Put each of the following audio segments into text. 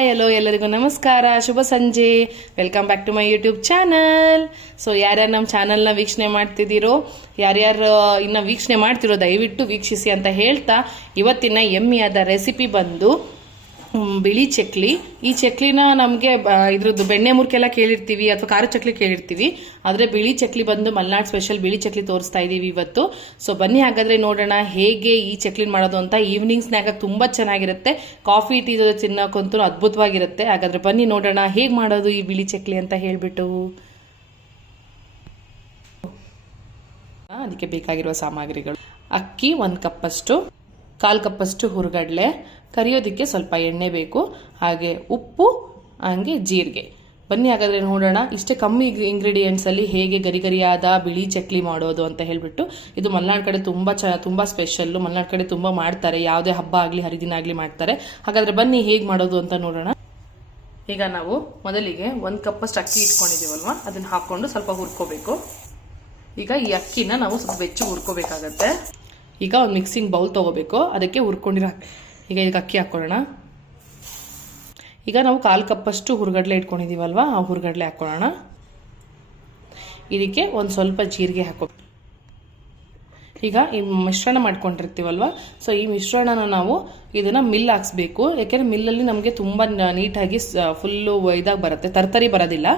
Hi hello ಎಲ್ಲರಿಗೂ ನಮಸ್ಕಾರ, ಶುಭ ಸಂಜೆ. Welcome back to my YouTube channel. So ಯಾರ್ಯಾರು ನಮ್ಮ ಚಾನಲ್ನ ವೀಕ್ಷಣೆ ಮಾಡ್ತಿದ್ದೀರೋ, ಯಾರ್ಯಾರು ಇನ್ನು ವೀಕ್ಷಣೆ ಮಾಡ್ತಿರೋ ದಯವಿಟ್ಟು ವೀಕ್ಷಿಸಿ ಅಂತ ಹೇಳ್ತಾ, ಇವತ್ತಿನ ಯಮ್ಮಿಯಾದ ರೆಸಿಪಿ ಬಂದು ಬಿಳಿ ಚಕ್ಲಿ. ಈ ಚಕ್ಲಿನ ನಮಗೆ ಇದ್ರದ್ದು ಬೆಣ್ಣೆ ಮುರ್ಕೆಲ್ಲ ಕೇಳಿರ್ತೀವಿ ಅಥವಾ ಖಾರ ಚಕ್ಲಿ ಕೇಳಿರ್ತೀವಿ, ಆದರೆ ಬಿಳಿ ಚಕ್ಲಿ ಬಂದು ಮಲ್ನಾಡ್ ಸ್ಪೆಷಲ್ ಬಿಳಿ ಚಕ್ಲಿ ತೋರಿಸ್ತಾ ಇದ್ದೀವಿ ಇವತ್ತು. ಸೊ ಬನ್ನಿ ಹಾಗಾದ್ರೆ ನೋಡೋಣ ಹೇಗೆ ಈ ಚಕ್ಲಿನ ಮಾಡೋದು ಅಂತ. ಈವ್ನಿಂಗ್ ಸ್ನ್ಯಾಕ್ ತುಂಬ ಚೆನ್ನಾಗಿರುತ್ತೆ, ಕಾಫಿ ಟೀ ಜೊತೆ ತಿನ್ನೋಕ್ಕಂತೂ ಅದ್ಭುತವಾಗಿರುತ್ತೆ. ಹಾಗಾದ್ರೆ ಬನ್ನಿ ನೋಡೋಣ ಹೇಗೆ ಮಾಡೋದು ಈ ಬಿಳಿ ಚಕ್ಲಿ ಅಂತ ಹೇಳ್ಬಿಟ್ಟು. ಅದಕ್ಕೆ ಬೇಕಾಗಿರುವ ಸಾಮಗ್ರಿಗಳು: ಅಕ್ಕಿ 1 ಕಪ್ಪಷ್ಟು, 1/4 ಕಪ್ಪಷ್ಟು ಹುರುಗಡ್ಲೆ, ಕರಿಯೋದಕ್ಕೆ ಸ್ವಲ್ಪ ಎಣ್ಣೆ ಬೇಕು, ಹಾಗೆ ಉಪ್ಪು, ಹಾಗೆ ಜೀರಿಗೆ. ಬನ್ನಿ ಹಾಗಾದ್ರೆ ನೋಡೋಣ ಇಷ್ಟೇ ಕಮ್ಮಿ ಇಂಗ್ರೀಡಿಯೆಂಟ್ಸ್ ಅಲ್ಲಿ ಹೇಗೆ ಗರಿಗರಿಯಾದ ಬಿಳಿ ಚಕ್ಲಿ ಮಾಡೋದು ಅಂತ ಹೇಳ್ಬಿಟ್ಟು. ಇದು ಮಲೆನಾಡು ಕಡೆ ತುಂಬಾ ಸ್ಪೆಷಲ್. ಮಲೆನಾಡು ಕಡೆ ತುಂಬಾ ಮಾಡ್ತಾರೆ, ಯಾವುದೇ ಹಬ್ಬ ಆಗಲಿ ಹರಿದಿನ ಆಗಲಿ ಮಾಡ್ತಾರೆ. ಹಾಗಾದ್ರೆ ಬನ್ನಿ ಹೇಗೆ ಮಾಡೋದು ಅಂತ ನೋಡೋಣ. ಈಗ ನಾವು ಮೊದಲಿಗೆ 1 ಕಪ್ಪಷ್ಟು ಅಕ್ಕಿ ಇಟ್ಕೊಂಡಿದೀವಲ್ವಾ, ಅದನ್ನ ಹಾಕೊಂಡು ಸ್ವಲ್ಪ ಹುರ್ಕೋಬೇಕು. ಈಗ ಈ ಅಕ್ಕಿನ ನಾವು ಸ್ವಲ್ಪ ಬೆಚ್ಚಗೆ ಹುರ್ಕೋಬೇಕಾಗತ್ತೆ. ಈಗ ಒಂದು ಮಿಕ್ಸಿಂಗ್ ಬೌಲ್ ತಗೋಬೇಕು, ಅದಕ್ಕೆ ಹುರ್ಕೊಂಡಿರೋ ಈಗ ಇದಕ್ಕೆ ಅಕ್ಕಿ ಹಾಕೊಳ್ಳೋಣ. ಈಗ ನಾವು 1/4 ಕಪ್ಪಷ್ಟು ಹುರುಗಡ್ಲೆ ಇಟ್ಕೊಂಡಿದೀವಲ್ವಾ, ಆ ಹುರುಗಡ್ಲೆ ಹಾಕೊಳ್ಳೋಣ. ಇದಕ್ಕೆ ಒಂದು ಸ್ವಲ್ಪ ಜೀರಿಗೆ ಹಾಕೋ. ಈಗ ಈ ಮಿಶ್ರಣ ಮಾಡ್ಕೊಂಡಿರ್ತೀವಲ್ವಾ, ಸೊ ಈ ಮಿಶ್ರಣನ ನಾವು ಇದನ್ನ ಮಿಲ್ ಹಾಕ್ಸ್ಬೇಕು. ಯಾಕೆಂದ್ರೆ ಮಿಲ್ಲಲ್ಲಿ ನಮಗೆ ತುಂಬಾ ನೀಟಾಗಿ ಫುಲ್ಲು ಇದಾಗಿ ಬರುತ್ತೆ, ತರ್ತರಿ ಬರೋದಿಲ್ಲ,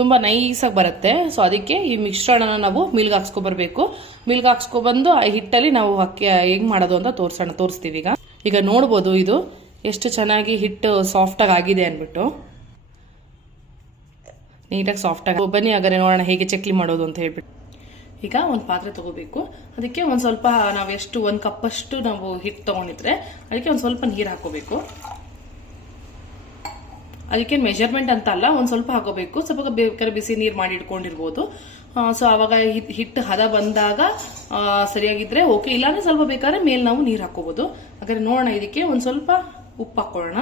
ತುಂಬ ನೈಸಾಗಿ ಬರುತ್ತೆ. ಸೊ ಅದಕ್ಕೆ ಈ ಮಿಶ್ರಣನ ನಾವು ಮಿಲ್ಗೆ ಹಾಕ್ಸ್ಕೊಬರ್ಬೇಕು. ಮಿಲ್ಗೆ ಹಾಕ್ಸ್ಕೊಬಂದು ಆ ಹಿಟ್ಟಲ್ಲಿ ನಾವು ಅಕ್ಕಿ ಹೆಂಗೆ ಮಾಡೋದು ಅಂತ ತೋರಿಸ್ತೀವಿ. ಈಗ ನೋಡ್ಬೋದು ಇದು ಎಷ್ಟು ಚೆನ್ನಾಗಿ ಹಿಟ್ಟು ಸಾಫ್ಟಾಗಿ ಆಗಿದೆ ಅಂದ್ಬಿಟ್ಟು, ನೀಟಾಗಿ ಸಾಫ್ಟಾಗಿ. ಬನ್ನಿ ಹಾಗಾದ್ರೆ ನೋಡೋಣ ಹೇಗೆ ಚಕ್ಲಿ ಮಾಡೋದು ಅಂತ ಹೇಳ್ಬಿಟ್ಟು. ಈಗ ಒಂದು ಪಾತ್ರೆ ತಗೋಬೇಕು, ಅದಕ್ಕೆ ಒಂದು ಸ್ವಲ್ಪ ನಾವೆಷ್ಟು 1 ಕಪ್ಪಷ್ಟು ನಾವು ಹಿಟ್ಟು ತಗೊಂಡಿದ್ರೆ ಅದಕ್ಕೆ ಒಂದು ಸ್ವಲ್ಪ ನೀರು ಹಾಕೋಬೇಕು. ಅದಕ್ಕೆ ಮೆಜರ್ಮೆಂಟ್ ಅಂತ ಅಲ್ಲ, ಒಂದು ಸ್ವಲ್ಪ ಹಾಕೋಬೇಕು. ಸ್ವಲ್ಪ ಬೇಕಾದ್ರೆ ಬಿಸಿ ನೀರು ಮಾಡಿ ಇಟ್ಕೊಂಡಿರ್ಬೋದು. ಸೊ ಆವಾಗ ಹಿಟ್ಟು ಹದ ಬಂದಾಗ ಸರಿಯಾಗಿದ್ರೆ ಓಕೆ, ಇಲ್ಲಾಂದ್ರೆ ಸ್ವಲ್ಪ ಬೇಕಾದ್ರೆ ಮೇಲೆ ನಾವು ನೀರು ಹಾಕೋಬಹುದು. ಹಾಗಾದ್ರೆ ನೋಡೋಣ, ಇದಕ್ಕೆ ಒಂದು ಸ್ವಲ್ಪ ಉಪ್ಪು ಹಾಕೊಳ್ಳೋಣ.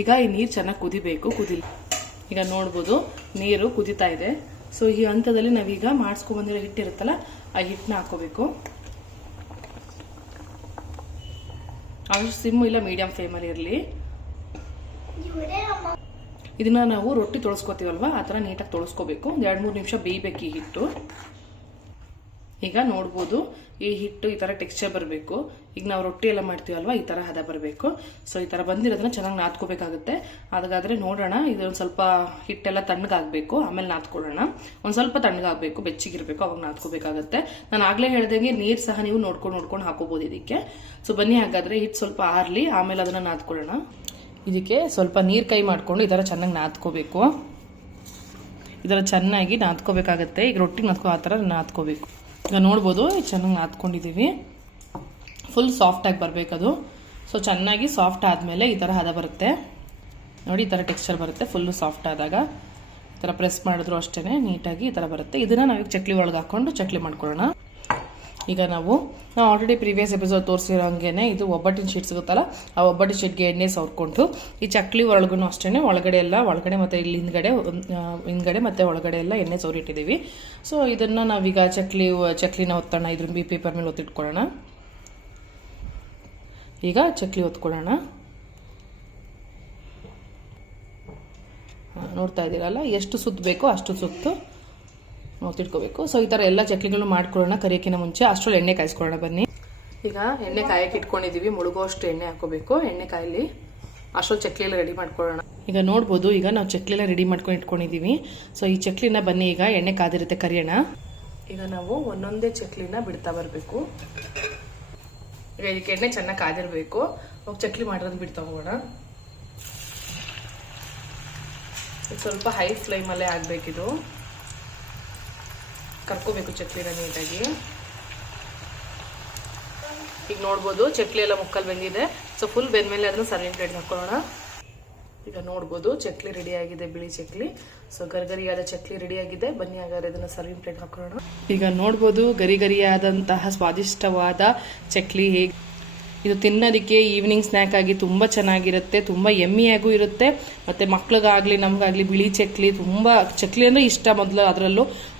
ಈಗ ಈ ನೀರು ಚೆನ್ನಾಗಿ ಕುದಿಬೇಕು. ಈಗ ನೋಡ್ಬೋದು ನೀರು ಕುದಿತಾ ಇದೆ. ಸೊ ಈ ಹಂತದಲ್ಲಿ ನಾವೀಗ ಮಾಡಿಸ್ಕೊಂಡ್ ಬಂದಿರೋ ಹಿಟ್ಟಿರುತ್ತಲ್ಲ, ಆ ಹಿಟ್ಟನ್ನ ಹಾಕೋಬೇಕು. ಅಷ್ಟು ಸಿಮ್ ಇಲ್ಲ, ಮೀಡಿಯಂ ಫ್ಲೇಮಲ್ಲಿ ಇರಲಿ. ಇದನ್ನ ನಾವು ರೊಟ್ಟಿ ತೊಳಸ್ಕೋತೀವಲ್ವಾ, ಆ ಥರ ನೀಟಾಗಿ ತೊಳಸ್ಕೋಬೇಕು. ಒಂದು 2-3 ನಿಮಿಷ ಬೇಯಬೇಕು ಈ ಹಿಟ್ಟು. ಈಗ ನೋಡ್ಬೋದು ಈ ಹಿಟ್ಟು ಈ ಥರ ಟೆಕ್ಸ್ಚರ್ ಬರಬೇಕು. ಈಗ ನಾವು ರೊಟ್ಟಿ ಎಲ್ಲ ಮಾಡ್ತೀವಲ್ವಾ, ಈ ಥರ ಹದ ಬರಬೇಕು. ಸೊ ಈ ಥರ ಬಂದಿರೋದನ್ನ ಚೆನ್ನಾಗಿ ನಾದ್ಕೋಬೇಕಾಗುತ್ತೆ. ಹಾಗಾದ್ರೆ ನೋಡೋಣ, ಇದೊಂದು ಸ್ವಲ್ಪ ಹಿಟ್ಟೆಲ್ಲ ತಣ್ಣಗಾಗಬೇಕು, ಆಮೇಲೆ ನಾದ್ಕೊಳ್ಳೋಣ. ಒಂದು ಸ್ವಲ್ಪ ತಣ್ಣಗಾಗಬೇಕು, ಬೆಚ್ಚಗಿರ್ಬೇಕು, ಅವಾಗ ನಾದ್ಕೋಬೇಕಾಗುತ್ತೆ. ನಾನು ಆಗ್ಲೇ ಹೇಳ್ದಂಗೆ ನೀರು ಸಹ ನೀವು ನೋಡ್ಕೊಂಡು ಹಾಕೋಬಹುದು ಇದಕ್ಕೆ. ಸೊ ಬನ್ನಿ ಹಾಗಾದ್ರೆ ಹಿಟ್ಟು ಸ್ವಲ್ಪ ಆರ್ಲಿ, ಆಮೇಲೆ ಅದನ್ನ ನಾದ್ಕೊಳ್ಳೋಣ. ಇದಕ್ಕೆ ಸ್ವಲ್ಪ ನೀರು ಕೈ ಮಾಡಿಕೊಂಡು ಈ ಥರ ಚೆನ್ನಾಗಿ ನಾದ್ಕೋಬೇಕು. ಈ ಥರ ಚೆನ್ನಾಗಿ ನಾದ್ಕೋಬೇಕಾಗತ್ತೆ. ಈಗ ರೊಟ್ಟಿಗೆ ನಾದ್ಕೋ ಆ ಥರ ನಾದ್ಕೋಬೇಕು. ಈಗ ನೋಡ್ಬೋದು ಚೆನ್ನಾಗಿ ನಾದ್ಕೊಂಡಿದ್ದೀವಿ. ಫುಲ್ ಸಾಫ್ಟಾಗಿ ಬರಬೇಕದು. ಸೊ ಚೆನ್ನಾಗಿ ಸಾಫ್ಟ್ ಆದಮೇಲೆ ಈ ಥರ ಹದ ಬರುತ್ತೆ ನೋಡಿ, ಈ ಥರ ಟೆಕ್ಸ್ಚರ್ ಬರುತ್ತೆ. ಫುಲ್ಲು ಸಾಫ್ಟ್ ಆದಾಗ ಈ ಥರ ಪ್ರೆಸ್ ಮಾಡಿದ್ರು ಅಷ್ಟೇ ನೀಟಾಗಿ ಈ ಥರ ಬರುತ್ತೆ. ಇದನ್ನು ನಾವೀಗ ಚಕ್ಲಿ ಒಳಗೆ ಹಾಕ್ಕೊಂಡು ಚಕ್ಲಿ ಮಾಡ್ಕೊಳ್ಳೋಣ. ಈಗ ನಾವು ಆಲ್ರೆಡಿ ಪ್ರೀವಿಯಸ್ ಎಪಿಸೋಡ್ ತೋರಿಸಿರೋ ಹಂಗೇನೆ ಇದು ಒಬ್ಬಟ್ಟಿನ ಶೀಟ್ ಸಿಗುತ್ತಲ್ಲ, ಆ ಒಬ್ಬಟ್ಟಿನ ಶೀಟ್ಗೆ ಎಣ್ಣೆ ಸವರ್ಕೊಂಡು ಈ ಚಕ್ಲಿ ಒಳಗೂ ಅಷ್ಟೇ ಒಳಗಡೆ ಮತ್ತು ಇಲ್ಲಿ ಹಿಂದ್ಗಡೆ ಮತ್ತು ಒಳಗಡೆ ಎಲ್ಲ ಎಣ್ಣೆ ಸವರಿಟ್ಟಿದ್ದೀವಿ. ಸೊ ಇದನ್ನು ನಾವೀಗ ಚಕ್ಲಿನ ಒತ್ತೋಣ. ಇದ್ರ ಪೇಪರ್ ಮೇಲೆ ಒತ್ತಿಟ್ಕೊಳ್ಳೋಣ. ಈಗ ಚಕ್ಲಿ ಒತ್ಕೊಳ್ಳೋಣ. ನೋಡ್ತಾ ಇದ್ದೀರಲ್ಲ, ಎಷ್ಟು ಸುತ್ತ ಬೇಕೋ ಅಷ್ಟು ಸುತ್ತು ತಿಳ್ಕೋಬೇಕು. ಸೊ ಈ ಥರ ಎಲ್ಲ ಚಕ್ಲಿಗಳನ್ನು ಮಾಡ್ಕೊಳ್ಳೋಣ ಕರಿಯಕ್ಕಿಂತ ಮುಂಚೆ. ಅಷ್ಟರಲ್ಲಿ ಎಣ್ಣೆ ಕಾಯಿಸ್ಕೊಳ್ಳೋಣ ಬನ್ನಿ. ಈಗ ಎಣ್ಣೆ ಕಾಯಕ್ಕೆ ಇಟ್ಕೊಂಡಿದ್ದೀವಿ, ಮುಳುಗೋಷ್ಟು ಎಣ್ಣೆ ಹಾಕೋಬೇಕು. ಎಣ್ಣೆ ಕಾಯಲ್ಲಿ ಅಷ್ಟೊಂದು ಚಕ್ಲಿ ಎಲ್ಲ ರೆಡಿ ಮಾಡ್ಕೊಳ್ಳೋಣ. ಈಗ ನೋಡ್ಬೋದು, ಈಗ ನಾವು ಚಕ್ಲಿ ಎಲ್ಲ ರೆಡಿ ಮಾಡ್ಕೊಂಡು ಇಟ್ಕೊಂಡಿದ್ದೀವಿ. ಸೊ ಈ ಚಕ್ಲಿನ ಬನ್ನಿ ಈಗ ಎಣ್ಣೆ ಕಾದಿರುತ್ತೆ ಕರಿಯೋಣ. ಈಗ ನಾವು ಒಂದೊಂದೇ ಚಕ್ಲಿನ ಬಿಡ್ತಾ ಬರಬೇಕು. ಈಗ ಇದಕ್ಕೆ ಎಣ್ಣೆ ಚೆನ್ನಾಗಿ ಕಾದಿರಬೇಕು. ಚಕ್ಲಿ ಮಾಡೋದು ಬಿಡ್ತಾ ಹೋಗೋಣ. ಸ್ವಲ್ಪ ಹೈ ಫ್ಲೇಮಲ್ಲೇ ಆಗಬೇಕಿದು. ಕರ್ಕೋಬೇಕು ಚಕ್ಲಿನ ನೀಟಾಗಿ. ಈಗ ನೋಡ್ಬೋದು ಚಕ್ಲಿ ಎಲ್ಲ ಮುಕ್ಕಲ್ಲಿ ಬೆಂದಿದೆ. ಸೊ ಫುಲ್ ಬೆಂದ್ಮೇಲೆ ಅದನ್ನು ಸರ್ವಿಂಗ್ ಪ್ಲೇಟ್ ಹಾಕೊಳ್ಳೋಣ. ಈಗ ನೋಡ್ಬೋದು ಚಕ್ಲಿ ರೆಡಿ ಆಗಿದೆ, ಬಿಳಿ ಚಕ್ಲಿ. ಸೊ ಗರಿಗರಿಯಾದ ಚಕ್ಲಿ ರೆಡಿ ಆಗಿದೆ. ಬನ್ನಿ ಹಾಗಾದ್ರೆ ಇದನ್ನ ಸರ್ವಿಂಗ್ ಪ್ಲೇಟ್ ಹಾಕೊಳ್ಳೋಣ. ಈಗ ನೋಡ್ಬೋದು ಗರಿಗರಿಯಾದಂತಹ ಸ್ವಾದಿಷ್ಟವಾದ ಚಕ್ಲಿ ಹೇಗೆ. ಇದು ತಿನ್ನೋದಕ್ಕೆ ಈವ್ನಿಂಗ್ ಸ್ನ್ಯಾಕ್ ಆಗಿ ತುಂಬ ಚೆನ್ನಾಗಿರುತ್ತೆ, ತುಂಬ ಯಮ್ಮಿಯಾಗೂ ಇರುತ್ತೆ. ಮತ್ತು ಮಕ್ಳಿಗಾಗಲಿ ನಮಗಾಗಲಿ ಬಿಳಿ ಚಕ್ಲಿ ತುಂಬ, ಚಕ್ಲಿ ಅಂದರೆ ಇಷ್ಟ ಮೊದಲು,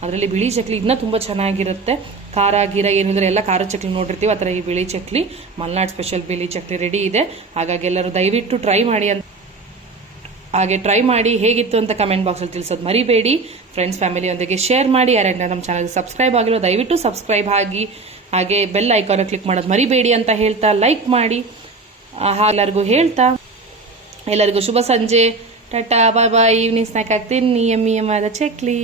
ಅದರಲ್ಲಿ ಬಿಳಿ ಚಕ್ಲಿ ಇನ್ನೂ ತುಂಬ ಚೆನ್ನಾಗಿರುತ್ತೆ. ಖಾರ ಗೀರ ಏನಿದ್ರೆ ಎಲ್ಲ ಖಾರ ಚಕ್ಲಿ ನೋಡಿರ್ತೀವಿ, ಆ ಥರ ಈ ಬಿಳಿ ಚಕ್ಲಿ ಮಲ್ನಾಡ್ ಸ್ಪೆಷಲ್ ಬಿಳಿ ಚಕ್ಲಿ ರೆಡಿ ಇದೆ. ಹಾಗಾಗಿ ಎಲ್ಲರೂ ದಯವಿಟ್ಟು ಟ್ರೈ ಮಾಡಿ ಅಂತ, ಹಾಗೆ ಟ್ರೈ ಮಾಡಿ ಹೇಗಿತ್ತು ಅಂತ ಕಮೆಂಟ್ ಬಾಕ್ಸಲ್ಲಿ ತಿಳಿಸೋದು ಮರಿಬೇಡಿ. ಫ್ರೆಂಡ್ಸ್ ಫ್ಯಾಮಿಲಿಯೊಂದಿಗೆ ಶೇರ್ ಮಾಡಿ. ಯಾರೆಲ್ಲ ನಮ್ಮ ಚಾನಲ್ಗೆ ಸಬ್ಸ್ಕ್ರೈಬ್ ಆಗಿರೋ ದಯವಿಟ್ಟು ಸಬ್ಸ್ಕ್ರೈಬ್ ಆಗಿ, ಹಾಗೆ ಬೆಲ್ ಐಕಾನ್ ಕ್ಲಿಕ್ ಮಾಡೋದು ಮರಿಬೇಡಿ ಅಂತ ಹೇಳ್ತಾ ಲೈಕ್ ಮಾಡಿ. ಎಲ್ಲರಿಗೂ ಹೇಳ್ತಾ ಎಲ್ಲರಿಗೂ ಶುಭ ಸಂಜೆ. ಟಾಟಾ ಬಾಯ್ ಬಾಯ್. ಈವ್ನಿಂಗ್ ಸ್ನ್ಯಾಕ್ ಆಗ್ತೀನಿ ಯಮ್ಮಿ ಯಮ್ಮಾದ ಚಕ್ಲಿ.